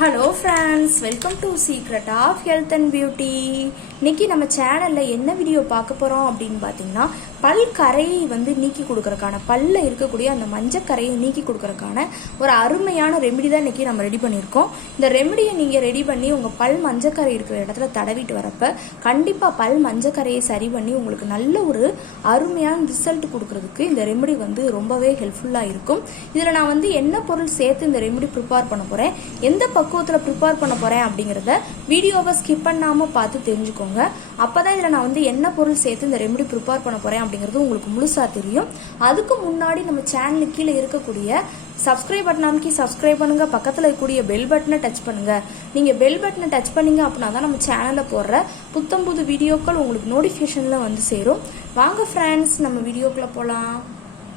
Hello friends, welcome to secret of health and beauty. இன்னைக்கு நம்ம சேனலில் என்ன வீடியோ பார்க்க போகிறோம் அப்படின்னு பார்த்தீங்கன்னா, பல் கரையை நீக்கி கொடுக்கறக்கான, பல்ல இருக்கக்கூடிய அந்த மஞ்சக்கரையை நீக்கி கொடுக்கறக்கான ஒரு அருமையான ரெமெடி தான் இன்றைக்கி நம்ம ரெடி பண்ணியிருக்கோம். இந்த ரெமெடியை நீங்கள் ரெடி பண்ணி உங்கள் பல் மஞ்சக்கரை இருக்கிற இடத்துல தடவிட்டு வரப்போ கண்டிப்பாக பல் மஞ்சக்கரையை சரி பண்ணி உங்களுக்கு நல்ல ஒரு அருமையான ரிசல்ட் கொடுக்கறதுக்கு இந்த ரெமெடி ரொம்பவே ஹெல்ப்ஃபுல்லாக இருக்கும். இதில் நான் என்ன பொருள் சேர்த்து இந்த ரெமெடி ப்ரிப்பேர் பண்ண போகிறேன், எந்த பக்குவத்தில் ப்ரிப்பேர் பண்ண போகிறேன் அப்படிங்கிறத வீடியோவை ஸ்கிப் பண்ணாமல் பார்த்து தெரிஞ்சுக்கோங்க. அப்போ தான் இதில் நான் என்ன பொருள் சேர்த்து இந்த ரெமெடி ப்ரிப்பேர் பண்ண போகிறேன் அப்படிங்கிறது உங்களுக்கு முழுசாக தெரியும். அதுக்கு முன்னாடி நம்ம சேனலுக்கு கீழே இருக்கக்கூடிய சப்ஸ்கிரைப் பட்டன் அமைக்கி சப்ஸ்கிரைப் பண்ணுங்க, பக்கத்தில் இருக்கக்கூடிய பெல் பட்டனை டச் பண்ணுங்க. நீங்கள் பெல் பட்டனை டச் பண்ணீங்க அப்படின்னா தான் நம்ம சேனலில் போடுற புத்தம் புது வீடியோக்கள் உங்களுக்கு நோட்டிஃபிகேஷனில் சேரும். வாங்க ஃப்ரெண்ட்ஸ், நம்ம வீடியோக்குள்ளே போகலாம்.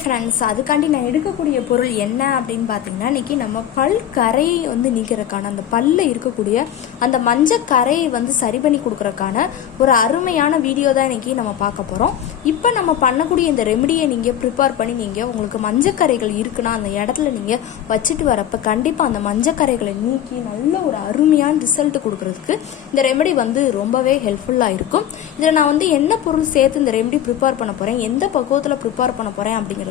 ஃப்ரெண்ட்ஸ், அதுக்காண்டி நான் எடுக்கக்கூடிய பொருள் என்ன அப்படின்னு பார்த்தீங்கன்னா, இன்றைக்கி நம்ம பல் கரையை நீக்கிறதுக்கான, அந்த பல்ல இருக்கக்கூடிய அந்த மஞ்சள் கரையை சரி பண்ணி கொடுக்குறக்கான ஒரு அருமையான வீடியோ தான் இன்றைக்கி நம்ம பார்க்க போகிறோம். இப்போ நம்ம பண்ணக்கூடிய இந்த ரெமெடியை நீங்கள் ப்ரிப்பேர் பண்ணி நீங்கள் உங்களுக்கு மஞ்சக்கரைகள் இருக்குன்னா அந்த இடத்துல நீங்கள் வச்சுட்டு வரப்போ கண்டிப்பாக அந்த மஞ்சக்கரைகளை நீக்கி நல்ல ஒரு அருமையான ரிசல்ட் கொடுக்கறதுக்கு இந்த ரெமெடி ரொம்பவே ஹெல்ப்ஃபுல்லாக இருக்கும். இதில் நான் என்ன பொருள் சேர்த்து இந்த ரெமெடி ப்ரிப்பேர் பண்ண போகிறேன், எந்த பக்குவத்தில் ப்ரிப்பேர் பண்ண போகிறேன் அப்படிங்கிறது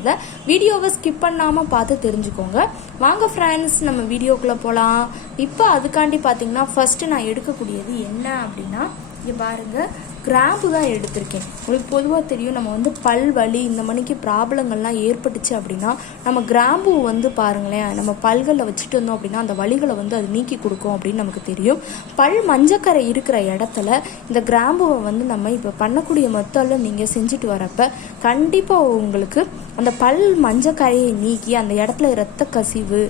வீடியோவை ஸ்கிப் பண்ணாம பார்த்து தெரிஞ்சுக்கோங்க. வாங்க ஃப்ரெண்ட்ஸ், நம்ம வீடியோக்குள்ள போலாம். இப்போ அதுக்காண்டி பார்த்தீங்கன்னா ஃபர்ஸ்ட் நான் எடுக்கக்கூடியது என்ன அப்படின்னா, இங்கே பாருங்க, கிராம்பு தான் எடுத்திருக்கேன். உங்களுக்கு பொதுவாக தெரியும், நம்ம பல் வலி இந்த மணிக்கு ப்ராப்ளங்கள்லாம் ஏற்பட்டுச்சு அப்படின்னா நம்ம கிராம்பு பாருங்களேன், நம்ம பல்களில் வச்சுட்டு இருந்தோம் அப்படின்னா அந்த வலிகளை அது நீக்கி கொடுக்கும் அப்படின்னு நமக்கு தெரியும். பல் மஞ்சக்கரை இருக்கிற இடத்துல இந்த கிராம்புவை நம்ம இப்போ பண்ணக்கூடிய மெத்தடில் நீங்கள் செஞ்சுட்டு வரப்ப கண்டிப்பாக உங்களுக்கு அந்த பல் மஞ்சக்கரையை நீக்கி அந்த இடத்துல இரத்த கசிவு,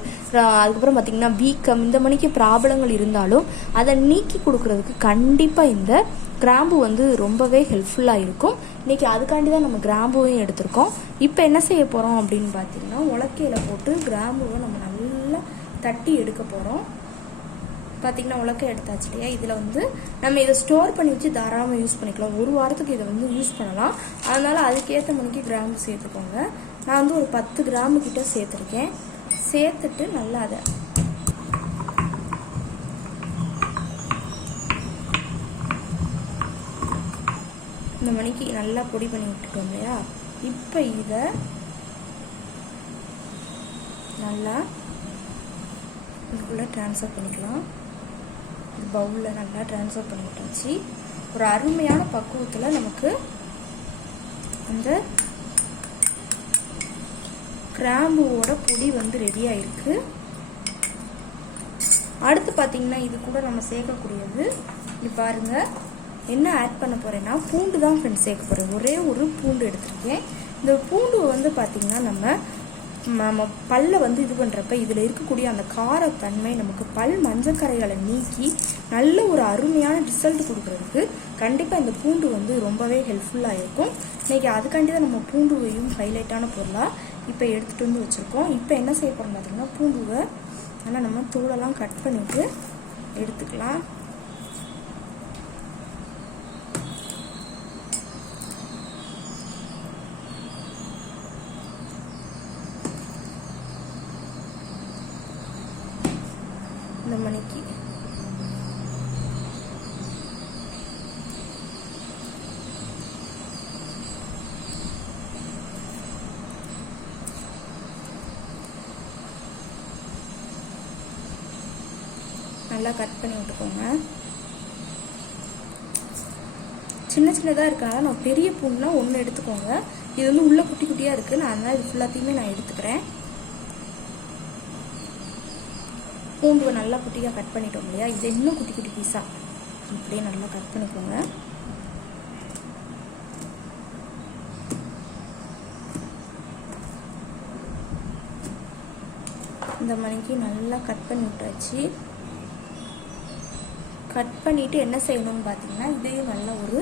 அதுக்கப்புறம் பார்த்திங்கன்னா வீக்கம், இந்த மணிக்கு ப்ராப்ளங்கள் இருந்தாலும் அதை நீக்கி கொடுக்கறதுக்கு கண்டிப்பாக இந்த கிராம்பு ரொம்பவே ஹெல்ப்ஃபுல்லாக இருக்கும். இன்றைக்கி அதுக்காண்டி தான் நம்ம கிராம்புவையும் எடுத்திருக்கோம். இப்போ என்ன செய்ய போகிறோம் அப்படின்னு பார்த்தீங்கன்னா, உலக்கையில் போட்டு கிராம்புவை நம்ம நல்லா தட்டி எடுக்க போகிறோம். பார்த்திங்கன்னா உலக்கை எடுத்தாச்சு இல்லையா, இதில் நம்ம இதை ஸ்டோர் பண்ணி வச்சு தாராளமாக யூஸ் பண்ணிக்கலாம். ஒரு வாரத்துக்கு இதை யூஸ் பண்ணலாம். அதனால் அதுக்கேற்ற மணிக்கு கிராம்பு சேர்த்துக்கோங்க. நான் ஒரு 10 கிராம்பு கிட்ட சேர்த்துருக்கேன். சேர்த்துட்டு நல்லா அதை இந்த மணிக்கு நல்லா பொடி பண்ணி விட்டுட்டோம் இல்லையா. இப்போ இதை நல்லா இதுக்குள்ளே ட்ரான்ஸ்ஃபர் பண்ணிக்கலாம். பவுலில் நல்லா ட்ரான்ஸ்ஃபர் பண்ணி விட்டாச்சு. ஒரு அருமையான பக்குவத்தில் நமக்கு அந்த கிராம்புவோட பொடி ரெடியாக இருக்குது. அடுத்து பார்த்திங்கன்னா இது கூட நம்ம சேர்க்கக்கூடியது, இது பாருங்கள், என்ன ஆட் பண்ண போகிறேன்னா பூண்டு தான் ஃப்ரெண்ட்ஸ் சேர்க்க போகிறேன். ஒரே ஒரு பூண்டு எடுத்துருக்கேன். இந்த பூண்டு பார்த்திங்கன்னா நம்ம பல்ல இது பண்ணுறப்ப இதில் இருக்கக்கூடிய அந்த காரத்தன்மை நமக்கு பல் மஞ்சக்கரைகளை நீக்கி நல்ல ஒரு அருமையான ரிசல்ட் கொடுக்குறதுக்கு கண்டிப்பாக இந்த பூண்டு ரொம்பவே ஹெல்ப்ஃபுல்லாக இருக்கும். இன்றைக்கி அதுக்காண்டி தான் நம்ம பூண்டுவையும் ஹைலைட்டான பொருளாக இப்போ எடுத்துகிட்டு வச்சுருக்கோம். இப்போ என்ன செய்ய போகிறோம் பார்த்திங்கன்னா, பூண்டுவை ஆனால் நம்ம தூளெல்லாம் கட் பண்ணிவிட்டு எடுத்துக்கலாம். இந்த மணிக்கு நல்லா கட் பண்ணி விட்டுக்கோங்க. சின்ன சின்னதாக இருக்கனால நான் பெரிய பூண்டுனா ஒன்று எடுத்துக்கோங்க. இது உள்ள குட்டி குட்டியாக இருக்குது. நான் அதனால் இது ஃபுல்லாத்தையுமே நான் எடுத்துக்கிறேன். பூண்டுவை நல்லா குட்டியாக கட் பண்ணிட்டோம் இல்லையா, இதை இன்னும் குட்டி குட்டி பீஸாக இப்படியே நல்லா கட் பண்ணிக்கோங்க. இந்த மணிக்கு நல்லா கட் பண்ணி விட்டாச்சு. கட் பண்ணிவிட்டு என்ன செய்யணும்னு பார்த்தீங்கன்னா, இதையும் நல்லா ஒரு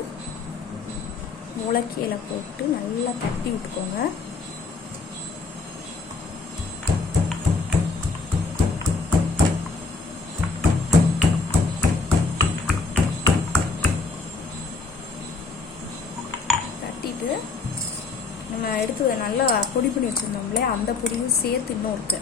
உலக்கையில் போட்டு நல்லா தட்டி விட்டுக்கோங்க. தட்டிட்டு நம்ம எடுத்து நல்லா பொடி பண்ணி வச்சுருந்தோம்லையே அந்த பொடியும் சேர்த்து இன்னும் இருக்கு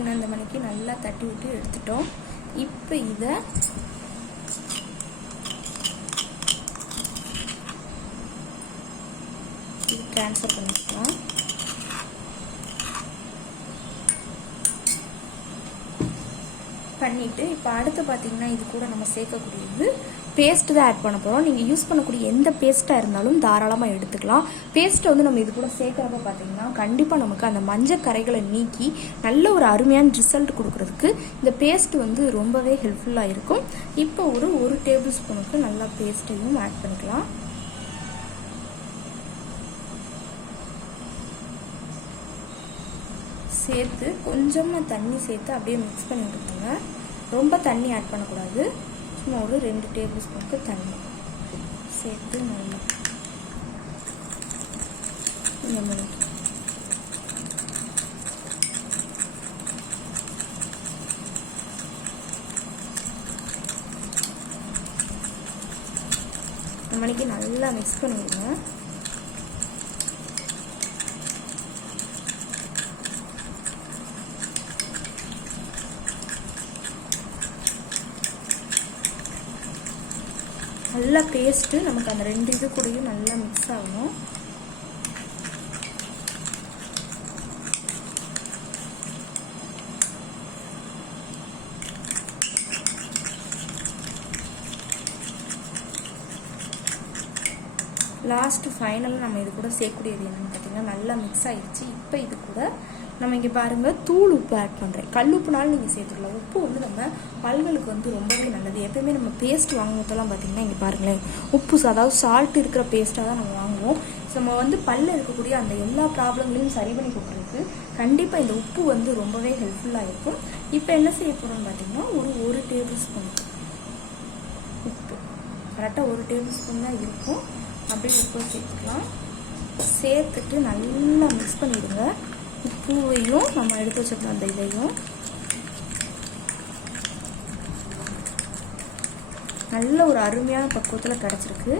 பார்த்திங்கன்னா இந்த மணிக்கு நல்லா தட்டி விட்டு எடுத்துட்டோம். இப்போ இதை ட்ரான்ஸ்ஃபர் பண்ணிக்கலாம். பண்ணிவிட்டு இப்போ அடுத்து பார்த்திங்கன்னா இது கூட நம்ம சேர்க்கக்கூடியது பேஸ்ட்டு தான் ஆட் பண்ண போகிறோம். நீங்கள் யூஸ் பண்ணக்கூடிய எந்த பேஸ்ட்டாக இருந்தாலும் தாராளமாக எடுத்துக்கலாம். பேஸ்ட்டை வந்து நம்ம இது கூட சேர்க்குறப்ப பார்த்திங்கன்னா கண்டிப்பாக நமக்கு அந்த மஞ்சள் கரைகளை நீக்கி நல்ல ஒரு அருமையான ரிசல்ட் கொடுக்குறதுக்கு இந்த பேஸ்ட்டு வந்து ரொம்பவே ஹெல்ப்ஃபுல்லாக இருக்கும். இப்போ ஒரு டேபிள் ஸ்பூனுக்கு நல்லா பேஸ்ட்டையும் ஆட் பண்ணிக்கலாம். சேர்த்து கொஞ்சமாக தண்ணி சேர்த்து அப்படியே மிக்ஸ் பண்ணி விட்டுக்கோங்க. ரொம்ப தண்ணி ஆட் பண்ணக்கூடாது. சும்மா ஒரு 2 டேபிள் ஸ்பூனுக்கு தண்ணி சேர்த்து நல்லா இந்த மாதிரி இந்த மணிக்கு நல்லா மிக்ஸ் பண்ணிவிடுங்க. நல்லா பேஸ்ட்டு நமக்கு அந்த 2 இது கூடயும் நல்லா மிக்ஸ் ஆகணும். லாஸ்ட் ஃபைனலாக நம்ம இது கூட சேர்க்கக்கூடியது என்னென்னு பார்த்தீங்கன்னா நல்லா மிக்ஸ் ஆகிடுச்சு. இப்போ இது கூட நம்ம இங்கே பாருங்கள் தூள் உப்பு ஆட் பண்ணுறேன். கல் உப்புனாலும் நீங்கள் சேர்த்துக்கலாம். உப்பு வந்து நம்ம பல்களுக்கு வந்து ரொம்பவே நல்லது. எப்பயுமே நம்ம பேஸ்ட் வாங்கும்போதெல்லாம் பார்த்தீங்கன்னா இங்கே பாருங்களேன் உப்பு அதாவது சால்ட் இருக்கிற பேஸ்ட்டாக தான் நம்ம வாங்குவோம். நம்ம வந்து பல்ல இருக்கக்கூடிய அந்த எல்லா ப்ராப்ளங்களையும் சரி பண்ணி கொடுக்குறதுக்கு கண்டிப்பாக இந்த உப்பு வந்து ரொம்பவே ஹெல்ப்ஃபுல்லாக இருக்கும். இப்போ என்ன செய்ய போகிறோம்னு பார்த்தீங்கன்னா ஒரு டேபிள் ஸ்பூன் உப்பு, கரெக்டாக 1 டேபிள் ஸ்பூன் தான் இருக்கும். அப்படியே உப்பு சேர்த்துக்கலாம். சேர்த்துட்டு நல்லா மிக்ஸ் பண்ணிவிடுங்க. உப்புவையும் நம்ம எடுத்து வச்சுக்கலாம். அந்த இதையும் நல்ல ஒரு அருமையான பக்குவத்தில் கிடச்சிருக்கு.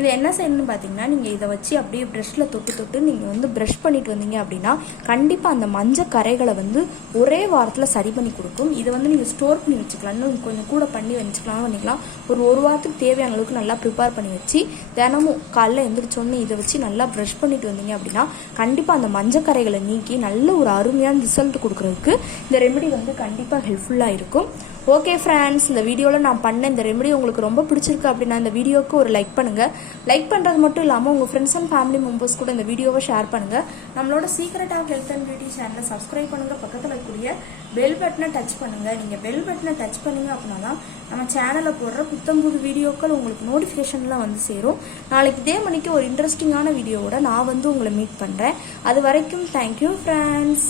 இது என்ன செய்யணும்னு பார்த்தீங்கன்னா நீங்கள் இதை வச்சு அப்படியே ப்ரஷ்ஷில் தொட்டு நீங்கள் வந்து ப்ரஷ் பண்ணிட்டு வந்தீங்க அப்படின்னா கண்டிப்பாக அந்த மஞ்சள் கரைகளை வந்து ஒரே வாரத்தில் சரி பண்ணி கொடுக்கும். இதை வந்து நீங்கள் ஸ்டோர் பண்ணி வச்சுக்கலாம். இன்னும் கொஞ்சம் கூட பண்ணி வச்சுக்கலாம் பண்ணிக்கலாம். ஒரு வாரத்துக்கு தேவையான அளவுக்கு நல்லா ப்ரிப்பேர் பண்ணி வச்சு தினமும் காலைல எழுந்திரிச்சோன்னு இதை வச்சு நல்லா ப்ரஷ் பண்ணிட்டு வந்தீங்க அப்படின்னா கண்டிப்பாக அந்த மஞ்சள் கரைகளை நீக்கி நல்ல ஒரு அருமையான ரிசல்ட் கொடுக்குறதுக்கு இந்த ரெமெடி வந்து கண்டிப்பாக ஹெல்ப்ஃபுல்லாக இருக்கும். ஓகே ஃப்ரெண்ட்ஸ், இந்த வீடியோவில் நான் பண்ண இந்த ரெமெடி உங்களுக்கு ரொம்ப பிடிச்சிருக்கு அப்படின்னா இந்த வீடியோவுக்கு ஒரு லைக் பண்ணுங்கள். லைக் பண்ணுறது மட்டும் இல்லாமல் உங்கள் ஃப்ரெண்ட்ஸ் அண்ட் ஃபேமிலி மெம்பர்ஸ் கூட இந்த வீடியோவை ஷேர் பண்ணுங்கள். நம்மளோட secret of health and beauty சேனலை சப்ஸ்கிரைப் பண்ணுங்கள். பக்கத்தில் இருக்கக்கூடிய பெல் பட்டனை டச் பண்ணுங்கள். நீங்கள் பெல் பட்டனை டச் பண்ணுங்க அப்படின்னா தான் நம்ம சேனலில் போடுற புத்தம்புது வீடியோக்கள் உங்களுக்கு நோட்டிஃபிகேஷன்லாம் வந்து சேரும். நாளைக்கு இதே மணிக்கு ஒரு இன்ட்ரெஸ்டிங்கான வீடியோவோட நான் வந்து உங்களை மீட் பண்ணுறேன். அது வரைக்கும் தேங்க்யூ ஃப்ரெண்ட்ஸ்.